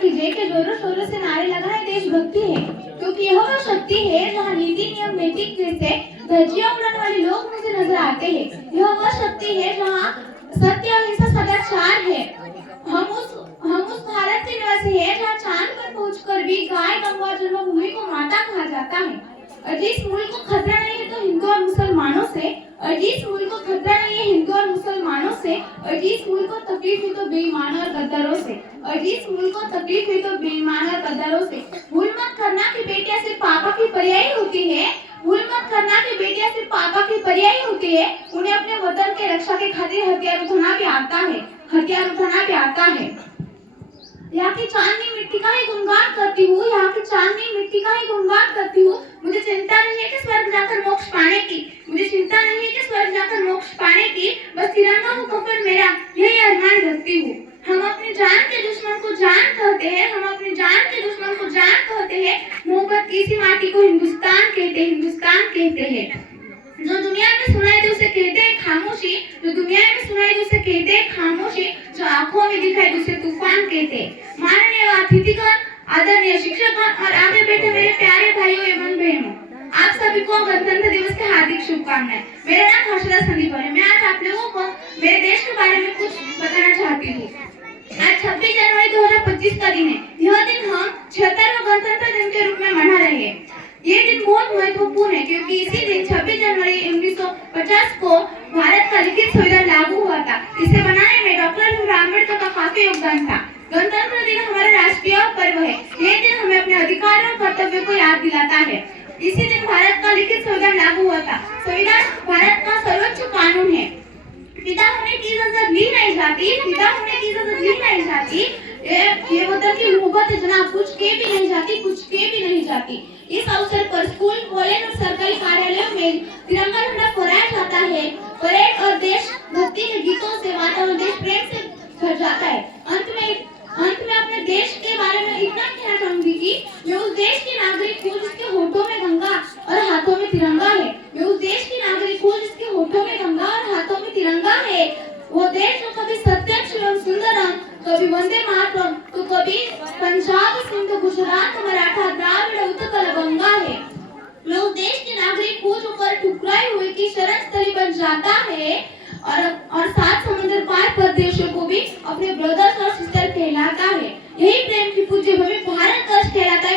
की जय के जोरों शोरों से नारे लगाए देशभक्ति है, क्योंकि यह वह शक्ति है जहाँ नीति नियम नैतिक जैसे धज्जियां उड़ाने वाले लोग मुझे नजर आते हैं। यह वह शक्ति है जहाँ सत्य अहिंसा सदाचार है। हम उस भारत के निवासी है जहाँ चांद पर पहुंचकर भी गाय गंगा जन्मभूमि को माता कहा जाता है। और जिस मुल्क को खतरा नहीं है तो हिंदू और मुसलमानों से, और जिस मुल्क को खतरा नहीं है हिंदू और मुसलमानों से, और जिस मुल्क को तकलीफ है तो बेईमानों और गद्दारों से, और जिस मुल्क को तकलीफ है तो बेईमानों और गद्दारों से। भूल मत करना कि बेटियां सिर्फ पापा की पर्यायी होती है। भूल मत करना कि बेटियां सिर्फ पापा की पर्यायी होती है। उन्हें अपने वतन के रक्षा के खातिर हथियार उठाना भी आता है, हथियार उठाना भी आता है। यहाँ की चांदनी मिट्टी का ही गुणगान करती हूँ, यहाँ की चांदनी मिट्टी का ही गुणगान करती हूँ। मुझे चिंता नहीं है कि स्वर्ग जाकर मोक्ष पाने की, मुझे चिंता नहीं है कि स्वर्ग जाकर मोक्ष पाने की, बस तिरंगा हो कफन मेरा यही अरमान रखती हूँ। हम अपनी जान के दुश्मन को जान कहते हैं, हम अपनी जान के दुश्मन को जान कहते हैं। मोहब्बत की इसी माटी को हिंदुस्तान कहते हैं, हिंदुस्तान कहते हैं। जो दुनिया में सुनाई दे उसे कहते हैं खामोशी, जो दुनिया में सुनाई दे उसे कहते हैं खामोशी, जो आंखों में दिखाई दे उसे तूफान कहते हैं। माननीय अतिथिगण, आदरणीय शिक्षकगण और आगे बैठे मेरे प्यारे भाइयों एवं बहनों, आप सभी को गणतंत्र दिवस की हार्दिक शुभकामनाएं। मेरा नाम हर्षदा संदीप है। मैं आज आप लोगों को मेरे देश के बारे में कुछ बताना चाहती हूँ। आज 26 जनवरी 2025 का दिन है। यह दिन हम 76वें गणतंत्र दिन के रूप में मना रहे हैं। ये दिन बहुत महत्वपूर्ण है क्योंकि इसी दिन 26 जनवरी 1950 को भारत का लिखित संविधान लागू हुआ था। इसे बनाने में डॉक्टर भीमराव अम्बेडकर का काफी योगदान था। गणतंत्र दिन हमारा राष्ट्रीय पर्व है। यह दिन हमें अपने अधिकार और कर्तव्य को याद दिलाता है। इसी दिन भारत का लिखित संविधान लागू हुआ था। संविधान भारत का सर्वोच्च कानून है। पिता होने की इजाजत ली नहीं जाती, पिता होने की इजाजत ली नहीं जाती। ये वतन की मोहब्बत है जनाब, कुछ के भी नहीं जाती, कुछ के भी नहीं जाती। इस अवसर पर स्कूल, कॉलेज और सरकारी कार्यालयों में तिरंगा झंडा फहराया जाता है। परेड और देशभक्ति के गीतों से वातावरण देश प्रेम से भर जाता है। अंत में अपने देश के बारे में इतना कहना चाहूंगी कि मैं उस देश की नागरिक हूँ जिसके होठों में गंगा और हाथों में तिरंगा है। मैं उस देश की नागरिक हूँ जिसके होठों में गंगा और हाथों में तिरंगा है। वो देश जो कभी सत्यम शिवम सुंदरम, कभी वंदे मातरम, तो कभी पंजाब सिंध गुजरात मराठा द्राविड़ उत्कल गंगा है। मैं उस देश के नागरिक हूँ जो कर ठुकराई हुई की शरण स्थली बन जाता है और 7 समुद्र पार परदेशों को भी अपने ब्रदर्स और सिस्टर कहलाता है। यही प्रेम की पूज्य भूमि भारत वर्ष कहलाता